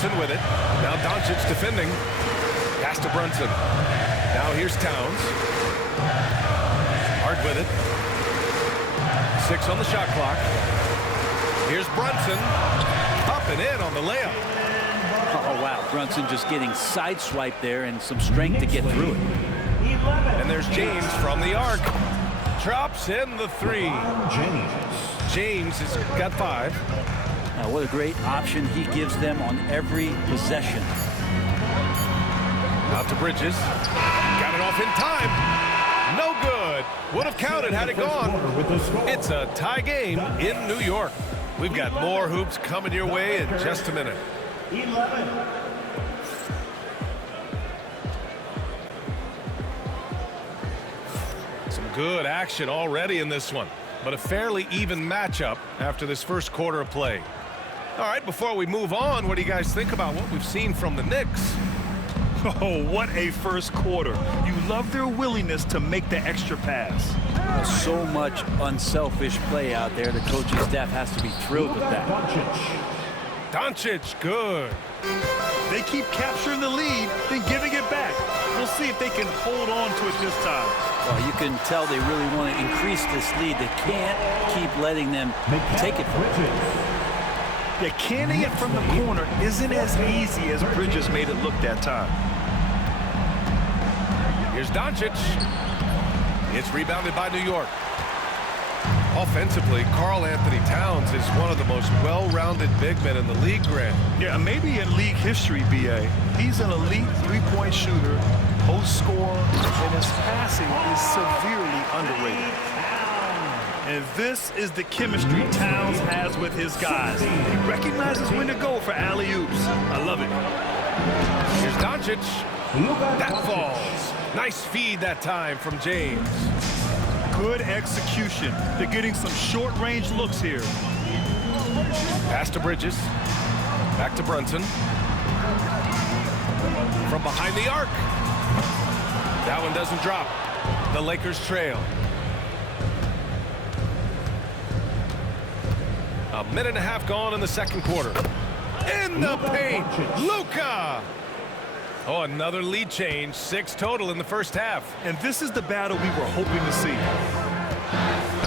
Brunson with it. Now Doncic defending. Pass to Brunson. Now here's Towns. Hard with it. 6 on the shot clock. Here's Brunson. Up and in on the layup. Oh, wow. Brunson just getting sideswiped there and some strength to get through it. And there's James from the arc. Drops in the 3. James has got 5. What a great option he gives them on every possession. Out to Bridges. Got it off in time. No good. Would have counted had it gone. It's a tie game in New York. We've got more hoops coming your way in just a minute. 11. Some good action already in this one, but a fairly even matchup after this first quarter of play. All right, before we move on, what do you guys think about what we've seen from the Knicks? Oh, what a first quarter. You love their willingness to make the extra pass. So much unselfish play out there. The coaching staff has to be thrilled with that. Doncic, good. They keep capturing the lead, then giving it back. We'll see if they can hold on to it this time. Well, you can tell they really want to increase this lead. They can't keep letting them take it from them. Yeah, canning it from the corner isn't as easy as Bridges made it look that time. Here's Doncic. It's rebounded by New York. Offensively, Karl-Anthony Towns is one of the most well-rounded big men in the league, Grant. Yeah, maybe in league history, B.A. He's an elite three-point shooter, post scorer, and his passing is severely underrated. And this is the chemistry Towns has with his guys. He recognizes when to go for alley-oops. I love it. Here's Doncic. That falls. Nice feed that time from James. Good execution. They're getting some short-range looks here. Pass to Bridges. Back to Brunson. From behind the arc. That one doesn't drop. The Lakers trail. A minute and a half gone in the second quarter. In the paint, Luka. Oh, another lead change. 6 total in the first half. And this is the battle we were hoping to see.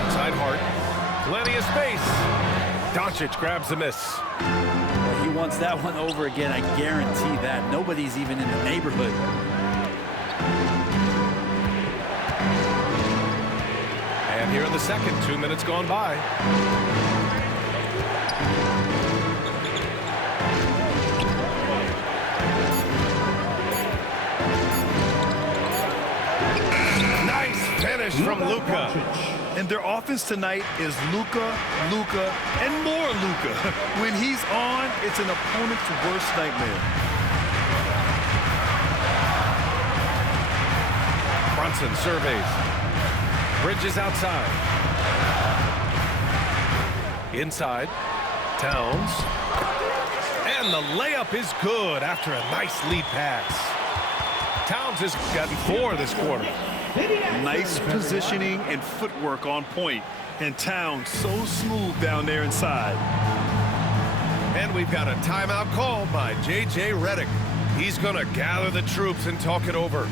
Outside Hart. Plenty of space. Doncic grabs the miss. Well, he wants that one over again. I guarantee that. Nobody's even in the neighborhood. And here in the second, 2 minutes gone by. Finish from Luka. And their offense tonight is Luka, and more Luka. When he's on, it's an opponent's worst nightmare. Brunson surveys. Bridges outside. Inside. Towns. And the layup is good after a nice lead pass. Towns has gotten 4 this quarter. Nice positioning and footwork on point. And Towns so smooth down there inside. And we've got a timeout called by J.J. Redick. He's going to gather the troops and talk it over.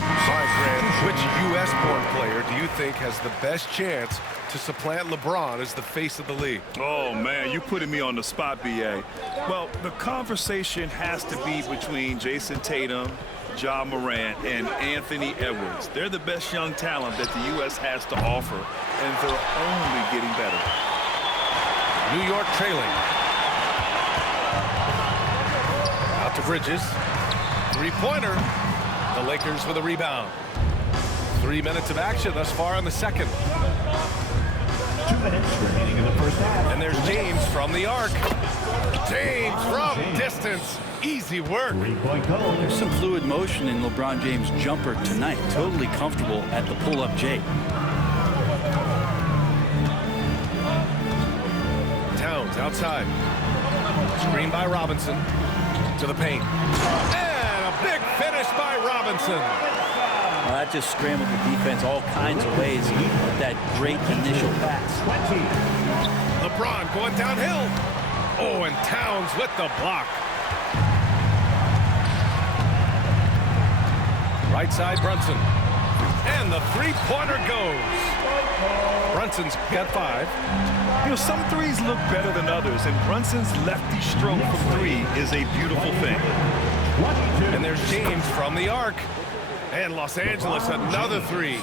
Sorry, Grant, which U.S.-born player do you think has the best chance to supplant LeBron as the face of the league? Oh, man, you're putting me on the spot, B.A. Well, the conversation has to be between Jason Tatum, Ja Morant, and Anthony Edwards. They're the best young talent that the U.S. has to offer, and they're only getting better. New York trailing. Out to Bridges. Three-pointer. The Lakers with a rebound. 3 minutes of action thus far in the second. 2 minutes remaining in the first half. And there's James from the arc. James from distance. Easy work. 3-point goal. There's some fluid motion in LeBron James' jumper tonight. Totally comfortable at the pull-up J. Towns outside. Screen by Robinson. To the paint. And a big finish by Robinson. Well, that just scrambled the defense all kinds of ways with that great initial pass. LeBron going downhill. Oh, and Towns with the block. Right side, Brunson. And the three-pointer goes. Brunson's got 5. You know, some threes look better than others, and Brunson's lefty stroke from 3 is a beautiful thing. And there's James from the arc. And Los Angeles, another 3.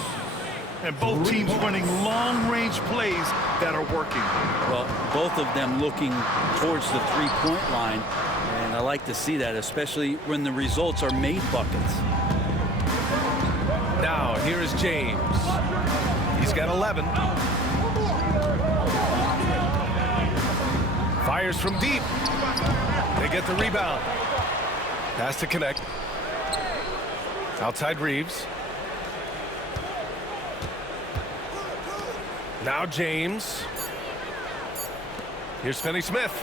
And both teams running long-range plays that are working. Well, both of them looking towards the three-point line, and I like to see that, especially when the results are made buckets. Now, here is James. He's got 11. Fires from deep. They get the rebound. Pass to connect. Outside Reeves. Now James. Here's Finney-Smith.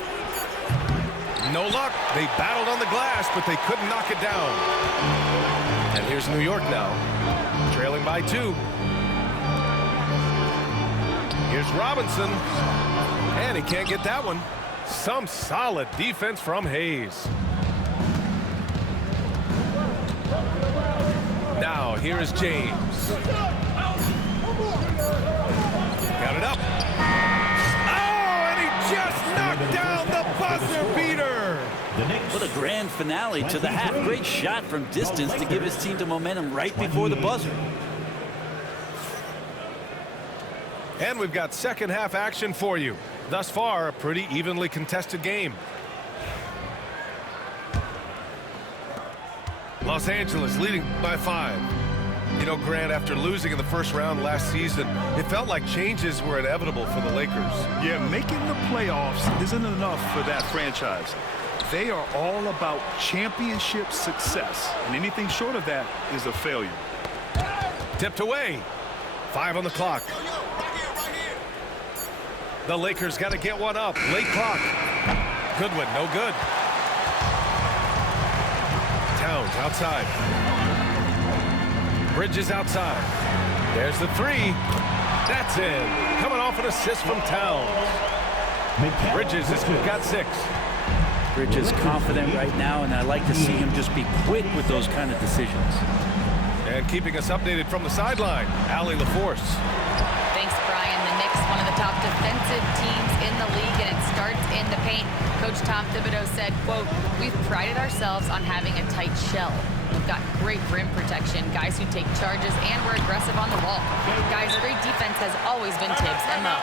No luck. They battled on the glass, but they couldn't knock it down. And here's New York now, trailing by 2. Here's Robinson. And he can't get that one. Some solid defense from Hayes. Now, here is James. Got it up. Oh, and he just knocked down the buzzer beater. What a grand finale to the half. Great shot from distance to give his team the momentum right before the buzzer. And we've got second half action for you. Thus far, a pretty evenly contested game. Los Angeles leading by 5. You know, Grant, after losing in the first round last season, it felt like changes were inevitable for the Lakers. Yeah, making the playoffs isn't enough for that franchise. They are all about championship success, and anything short of that is a failure. Tipped away. 5 on the clock. The Lakers got to get one up. Late clock. Goodwin, no good. Towns outside. Bridges outside. There's the 3. That's in. Coming off an assist from Towns. Bridges has got 6. Bridges confident right now, and I like to see him just be quick with those kind of decisions. And keeping us updated from the sideline, Allie LaForce. Thanks, Brian. The Knicks, one of the top defensive teams in the league, and it starts in the paint. Coach Tom Thibodeau said, quote, "We've prided ourselves on having a tight shell. We've got great rim protection, guys who take charges, and we're aggressive on the ball. Guys, great defense has always been Tibbs' MO."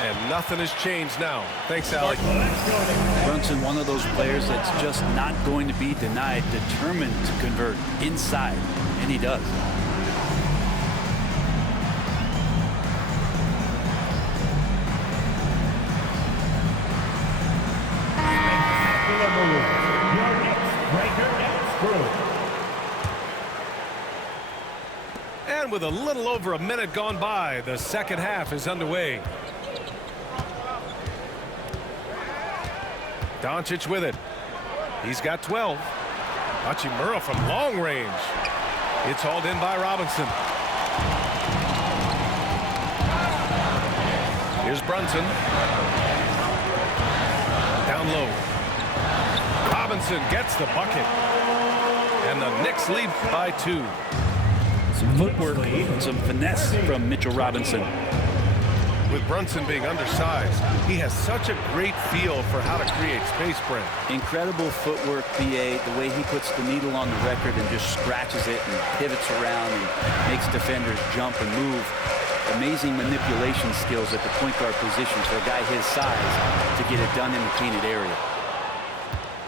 And nothing has changed now. Thanks, Allie. Brunson, one of those players that's just not going to be denied, determined to convert inside, and he does. And with a little over a minute gone by, the second half is underway. Doncic with it. He's got 12. Hachimura from long range. It's hauled in by Robinson. Here's Brunson. Down low. Robinson gets the bucket. And the Knicks lead by 2. Some footwork and some finesse from Mitchell Robinson. With Brunson being undersized, he has such a great feel for how to create space, Brent. Incredible footwork, BA, the way he puts the needle on the record and just scratches it and pivots around and makes defenders jump and move. Amazing manipulation skills at the point guard position for a guy his size to get it done in the painted area.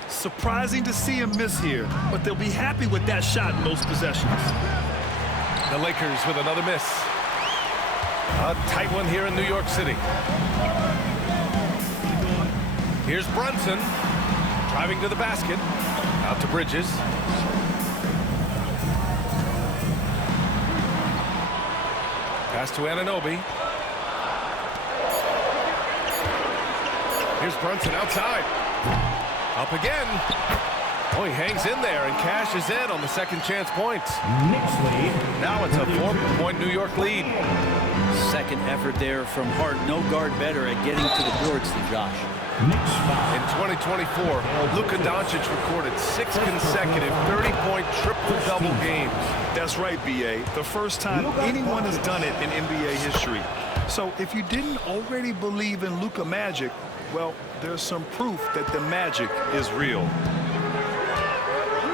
Surprising to see him miss here, but they'll be happy with that shot in most possessions. The Lakers with another miss. A tight one here in New York City. Here's Brunson driving to the basket. Out to Bridges. Pass to Anunoby. Here's Brunson outside. Up again. Oh, he hangs in there and cashes in on the second chance points. Now it's a 4-point New York lead. Second effort there from Hart. No guard better at getting to the boards than Josh. Knicks foul. In 2024, Luka Doncic recorded 6 consecutive 30-point triple-double games. That's right, B.A. The first time anyone has done it in NBA history. So if you didn't already believe in Luka Magic, well, there's some proof that the magic is real.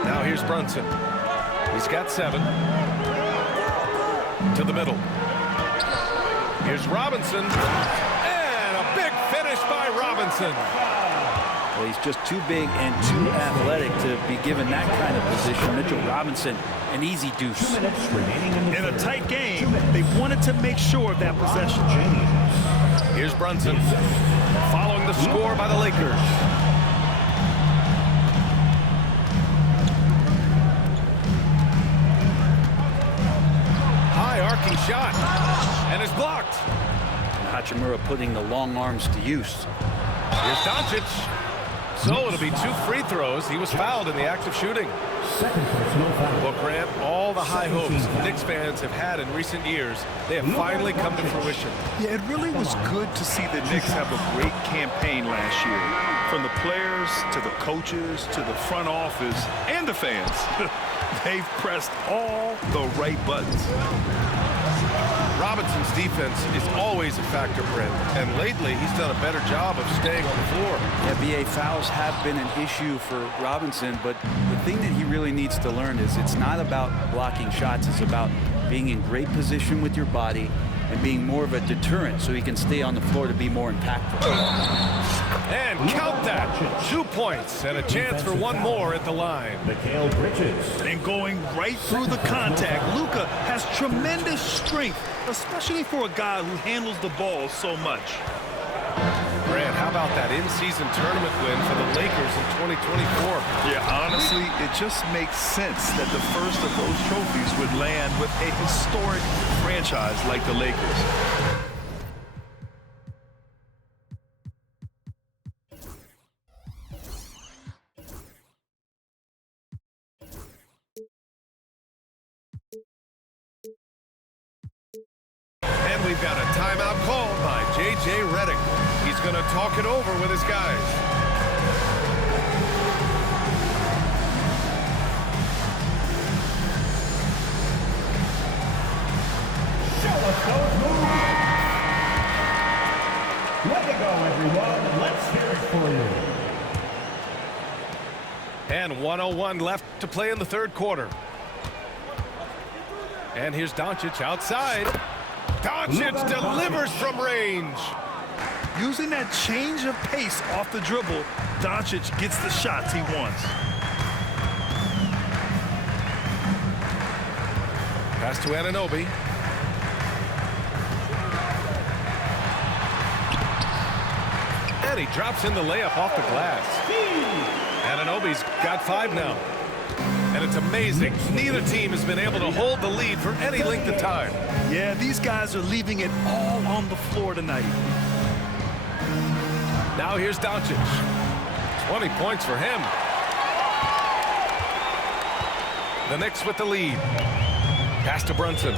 Now here's Brunson. He's got 7. To the middle. Here's Robinson. And a big finish by Robinson. Well, he's just too big and too athletic to be given that kind of position. Mitchell Robinson, an easy deuce. 2 minutes remaining In a tight game, they wanted to make sure of that possession. Here's Brunson. Following the score by the Lakers. High arcing shot. And is blocked. And Hachimura putting the long arms to use. Here's Doncic. So it'll be 2 free throws. He was fouled in the act of shooting. Second personal foul. Well, Grant, all the high hopes Knicks fans have had in recent years, they have finally come to fruition. Yeah, it really was good to see the Knicks have a great campaign last year. From the players to the coaches to the front office and the fans. They've pressed all the right buttons. Robinson's defense is always a factor, Brent, and lately he's done a better job of staying on the floor. Yeah, B.A. fouls have been an issue for Robinson, but the thing that he really needs to learn is it's not about blocking shots. It's about being in great position with your body and being more of a deterrent so he can stay on the floor to be more impactful. And count that. 2 points and a chance for one more at the line. Mikal Bridges. And going right through the contact, Luka has tremendous strength, especially for a guy who handles the ball so much. Grant, how about that in-season tournament win for the Lakers in 2024? Yeah, honestly, it just makes sense that the first of those trophies would land with a historic franchise like the Lakers. And we've got a timeout called by J.J. Redick. He's going to talk it over with his guys. Show us those moves. Way to go, everyone. Let's hear it for you. And 1:01 left to play in the third quarter. And here's Doncic outside. Doncic delivers from range. Using that change of pace off the dribble, Doncic gets the shots he wants. Pass to Anunoby. And he drops in the layup off the glass. Anunoby's got 5 now. And it's amazing. Neither team has been able to hold the lead for any length of time. Yeah, these guys are leaving it all on the floor tonight. Now here's Doncic. 20 points for him. The Knicks with the lead. Pass to Brunson.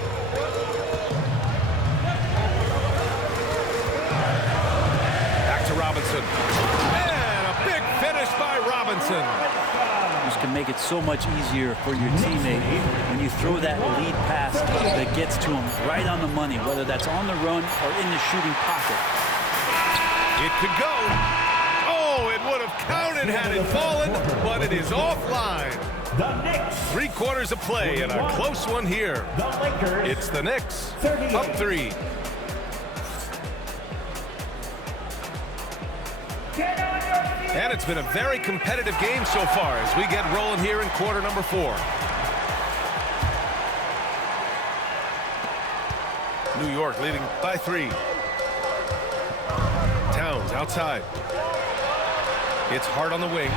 Back to Robinson. And a big finish by Robinson. This can make it so much easier for your teammate when you throw that lead pass that gets to him right on the money, whether that's on the run or in the shooting pocket. It could go. Oh, it would have counted had it fallen, but it is offline. The Knicks. 3 quarters of play and a close one here. The Lakers. It's the Knicks up 3. And it's been a very competitive game so far as we get rolling here in quarter number 4. New York leading by 3. Towns outside. It's Hart on the wing.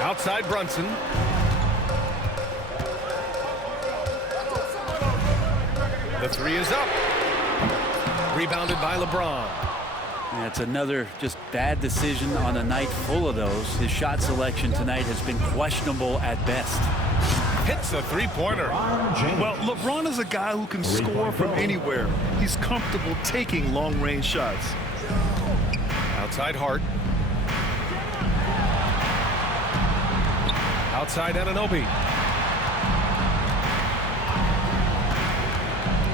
Outside Brunson. The 3 is up. Rebounded by LeBron. Yeah, it's another just bad decision on a night full of those. His shot selection tonight has been questionable at best. Hits a 3-pointer. Well, LeBron is a guy who can score from anywhere. He's comfortable taking long-range shots. Outside Hart. Outside Anunoby.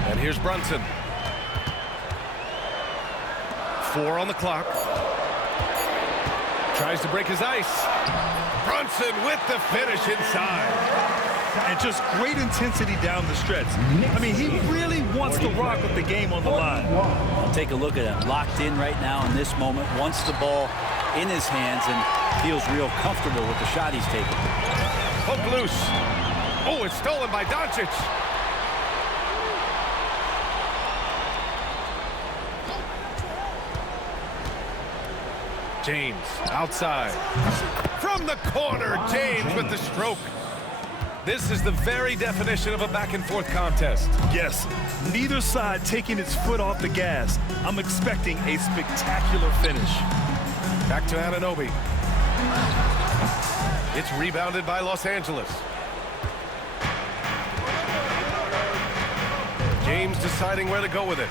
And here's Brunson. 4 on the clock. Tries to break his ice. Brunson with the finish inside. And just great intensity down the stretch. I mean, he really wants to rock with the game on the line. I'll take a look at him. Locked in right now in this moment. Wants the ball in his hands and feels real comfortable with the shot he's taking. Hook loose. Oh, it's stolen by Doncic. James outside. From the corner, James with the stroke. This is the very definition of a back-and-forth contest. Yes, neither side taking its foot off the gas. I'm expecting a spectacular finish. Back to Anunoby. It's rebounded by Los Angeles. James deciding where to go with it.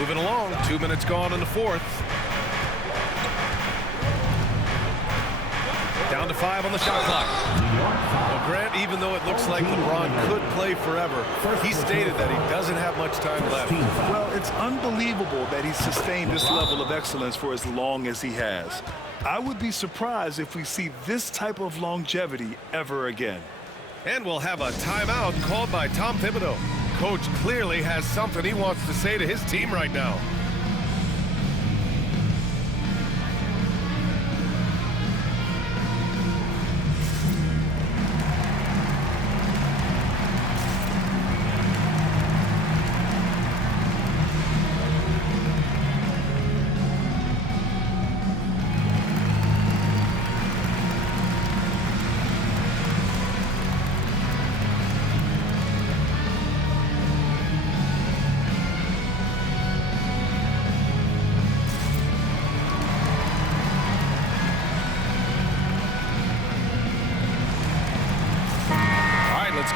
Moving along, 2 minutes gone in the fourth. Down to 5 on the shot clock. Well, Grant, even though it looks like LeBron could play forever, he stated that he doesn't have much time left. Well, it's unbelievable that he's sustained this level of excellence for as long as he has. I would be surprised if we see this type of longevity ever again. And we'll have a timeout called by Tom Thibodeau. Coach clearly has something he wants to say to his team right now.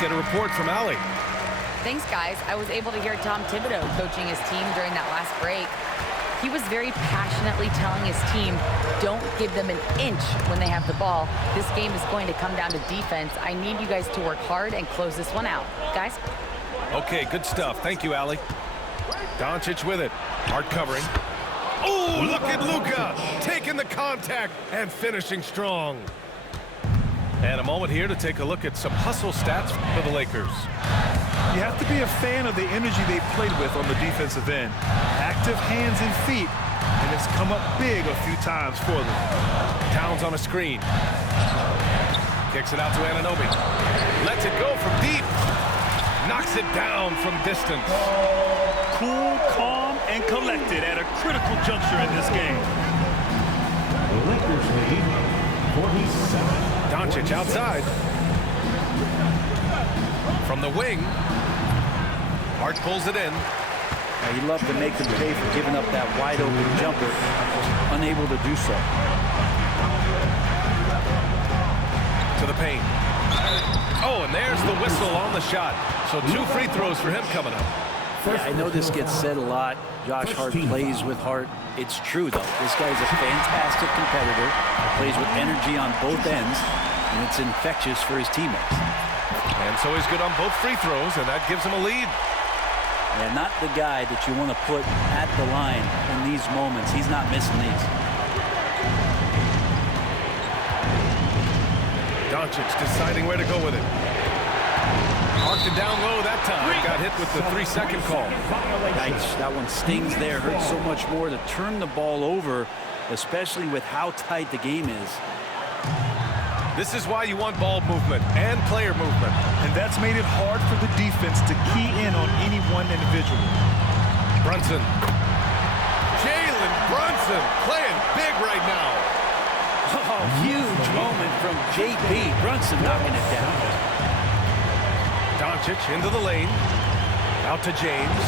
Get a report from Allie. Thanks, guys. I was able to hear Tom Thibodeau coaching his team during that last break. He was very passionately telling his team, don't give them an inch when they have the ball. This game is going to come down to defense. I need you guys to work hard and close this one out. Guys? Okay, good stuff. Thank you, Allie. Doncic with it. Hart covering. Oh, look at Luka taking the contact and finishing strong. And a moment here to take a look at some hustle stats for the Lakers. You have to be a fan of the energy they've played with on the defensive end. Active hands and feet, and it's come up big a few times for them. Towns on a screen. Kicks it out to Anunoby. Lets it go from deep. Knocks it down from distance. Cool, calm, and collected at a critical juncture in this game. The Lakers lead 47. Doncic outside. From the wing. Hart pulls it in. Now, he'd love to make them pay for giving up that wide-open jumper. Unable to do so. To the paint. Oh, and there's the whistle on the shot. So 2 free throws for him coming up. Yeah, I know this gets said a lot. Josh Hart plays with heart. It's true, though. This guy's a fantastic competitor. Plays with energy on both ends, and it's infectious for his teammates. And so he's good on both free throws, and that gives him a lead. And not the guy that you want to put at the line in these moments. He's not missing these. Doncic deciding where to go with it. Marked it down low that time. Got hit with the 3-second call. Nice. That one stings there. Hurts so much more to turn the ball over, especially with how tight the game is. This is why you want ball movement and player movement. And that's made it hard for the defense to key in on any one individual. Brunson. Jalen Brunson playing big right now. Oh, huge moment from JP. Brunson knocking it down. Doncic into the lane. Out to James.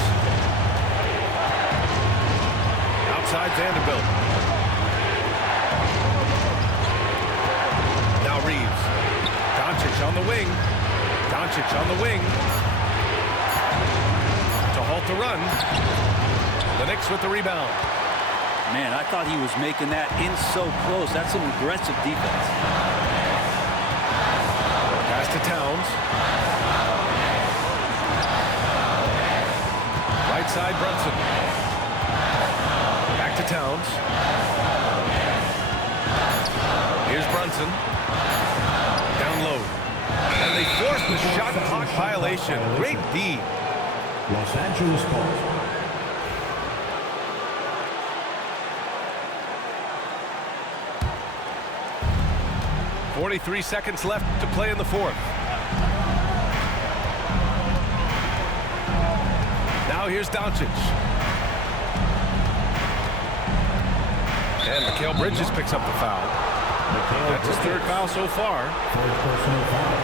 Outside Vanderbilt. Now Reeves. Doncic on the wing. Doncic on the wing. To halt the run. The Knicks with the rebound. Man, I thought he was making that in so close. That's some aggressive defense. Pass to Towns. Right side, Brunson. Back to Towns. Here's Brunson. Down low. And they force the shot clock violation. Great D. Los Angeles calls. .43 seconds left to play in the fourth. Now here's Doncic. And Mikal Bridges picks up the foul. That's his third foul so far. Third personal foul.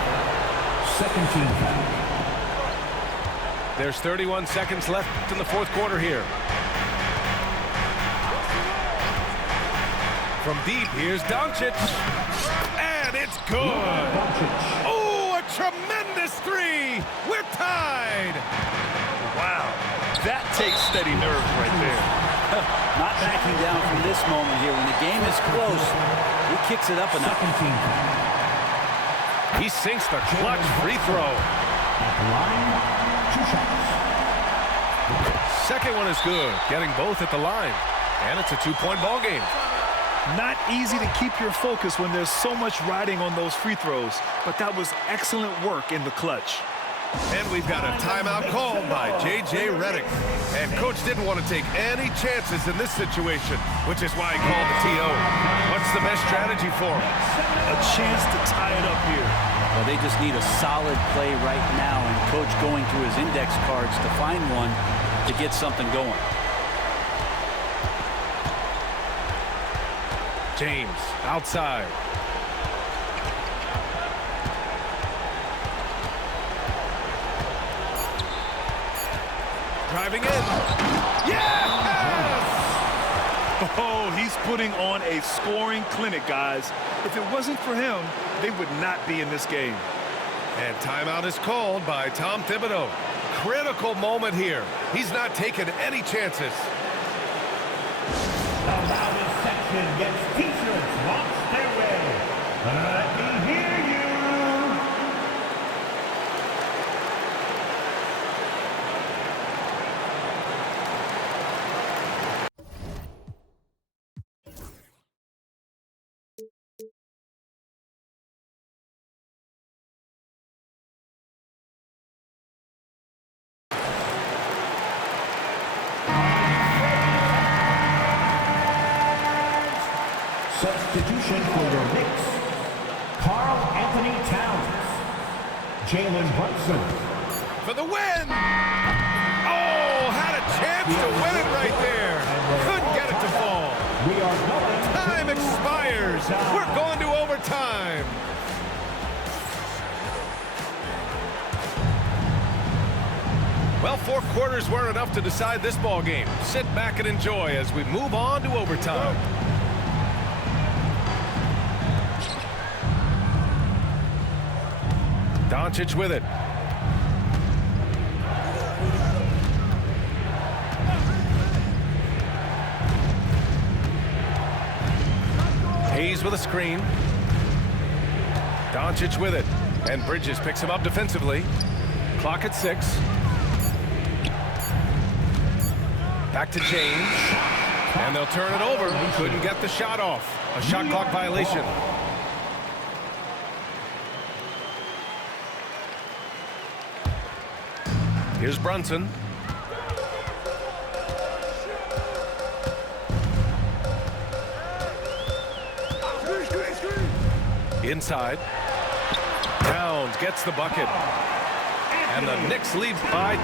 Second team foul. There's 31 seconds left in the fourth quarter here. From deep, here's Doncic. And it's good. Oh, a tremendous three. We're tied. Wow. That takes steady nerve right there. Not backing down from this moment here. When the game is close, he kicks it up a notch. Second team foul. He sinks the clutch free throw. At the line, 2 shots. Second one is good, getting both at the line. And it's a 2-point ball game. Not easy to keep your focus when there's so much riding on those free throws, but that was excellent work in the clutch. And we've got a timeout called by J.J. Redick. And Coach didn't want to take any chances in this situation, which is why he called the TO. What's the best strategy for him? A chance to tie it up here. Well, they just need a solid play right now, and Coach going through his index cards to find one to get something going. James outside. Driving in. Yes! Oh, he's putting on a scoring clinic, guys. If it wasn't for him, they would not be in this game. And timeout is called by Tom Thibodeau. Critical moment here. He's not taking any chances. The loudest section gets t-shirts launched their way. Let me hear you. Substitution for your Knicks, Karl Anthony Towns, Jalen Brunson. For the win! Oh, had a chance to win it right there. Couldn't get it to fall. We are going. Time expires. We're going to overtime. Well, 4 quarters weren't enough to decide this ball game. Sit back and enjoy as we move on to overtime. Doncic with it. Hayes with a screen. Doncic with it. And Bridges picks him up defensively. Clock at 6. Back to James. And they'll turn it over. Couldn't get the shot off. A shot clock violation. Here's Brunson. Inside. Towns gets the bucket. And the Knicks lead by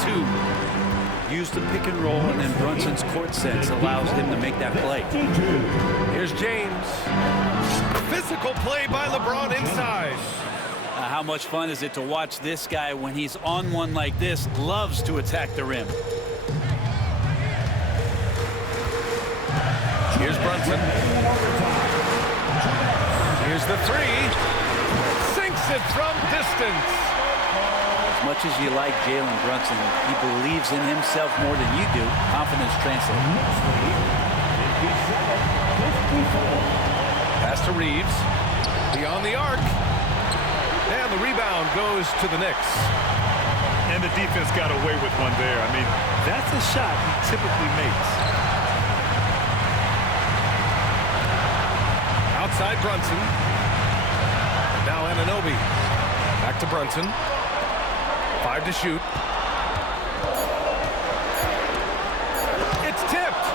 2. Use the pick and roll, and then Brunson's court sense allows him to make that play. Here's James. Physical play by LeBron inside. How much fun is it to watch this guy when he's on one like this? Loves to attack the rim. Here's Brunson. Here's the 3. Sinks it from distance. much as you like Jalen Brunson, he believes in himself more than you do. Confidence translates. Pass to Reeves. Beyond the arc. And the rebound goes to the Knicks. And the defense got away with one there. I mean, that's a shot he typically makes. Outside Brunson. Now Anunoby. Back to Brunson. 5 to shoot. It's tipped.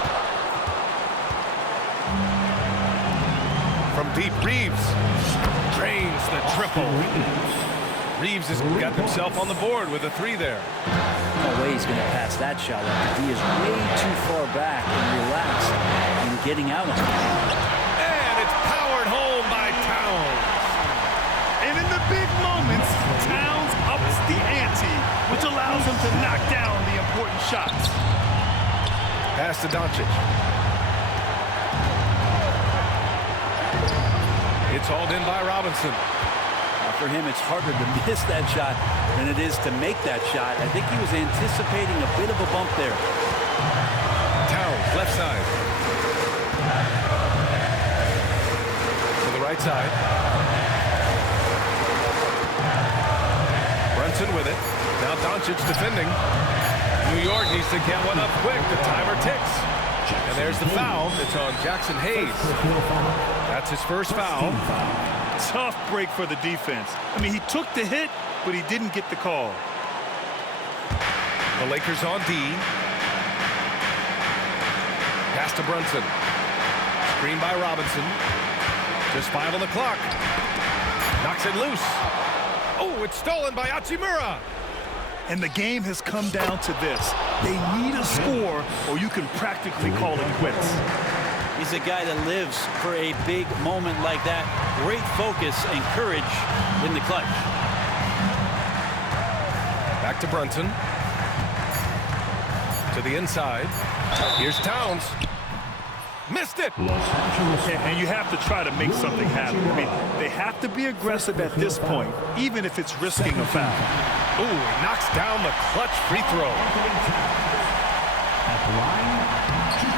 From deep, Reeves drains the triple. Reeves has got himself on the board with a 3 there. No way he's going to pass that shot up. He is way too far back and relaxed and getting out of it. And it's powered home by Towns. And in the big moments, Towns ups the ante, which allows him to knock down the important shots. Pass to Doncic. It's hauled in by Robinson. For him, it's harder to miss that shot than it is to make that shot. I think he was anticipating a bit of a bump there. Towns, left side. To the right side. Brunson with it. Now Doncic defending. New York needs to get one up quick. The timer ticks. And there's the foul. It's on Jackson Hayes. That's his first foul. Tough break for the defense. I mean, he took the hit, but he didn't get the call. The Lakers on D. Pass to Brunson. Screen by Robinson. Just 5 on the clock. Knocks it loose. Oh, it's stolen by Hachimura. And the game has come down to this. They need a score, or you can practically call it quits. He's a guy that lives for a big moment like that. Great focus and courage in the clutch. Back to Brunson. To the inside. Here's Towns. Missed it. And you have to try to make something happen. I mean, they have to be aggressive at this point, even if it's risking a foul. Ooh, he knocks down the clutch free throw.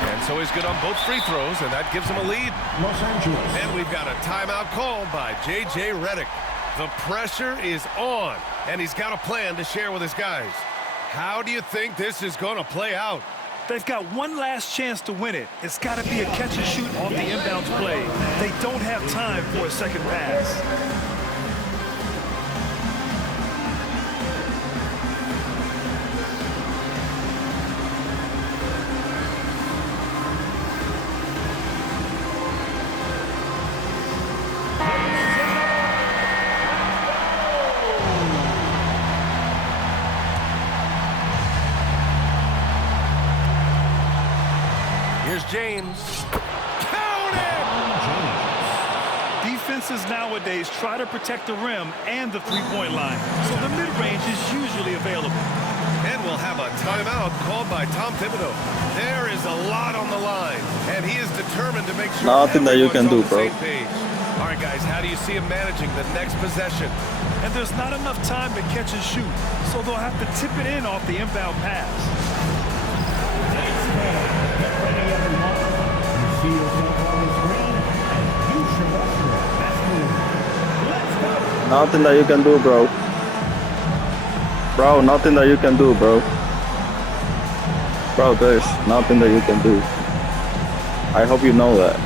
And so he's good on both free throws, and that gives him a lead. And we've got a timeout called by J.J. Redick. The pressure is on, and he's got a plan to share with his guys. How do you think this is going to play out? They've got one last chance to win it. It's got to be a catch and shoot off the inbounds play. They don't have time for a second pass. Here's James. Count it! Defenses nowadays try to protect the rim and the three-point line, so the mid-range is usually available. And we'll have a timeout called by Tom Thibodeau. There is a lot on the line, and he is determined to make sure nothing that you can do, on the bro. same page. All right, guys, how do you see him managing the next possession? And there's not enough time to catch and shoot, so they'll have to tip it in off the inbound pass. Nothing that you can do, bro. Bro, nothing that you can do, bro. Bro, there's nothing that you can do. I hope you know that.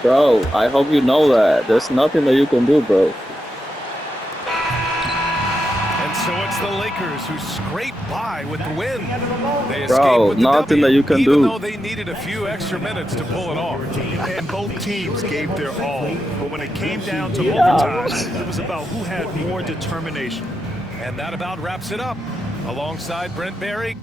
Bro, I hope you know that. There's nothing that you can do, bro. And so it's the Lakers who scrape by with the win. They escape Bro, with the nothing W, that you can even do. though they needed a few extra minutes to pull it off. And both teams gave their all, but when it came down to overtime, it was about who had more determination. And that about wraps it up. Alongside Brent Barry.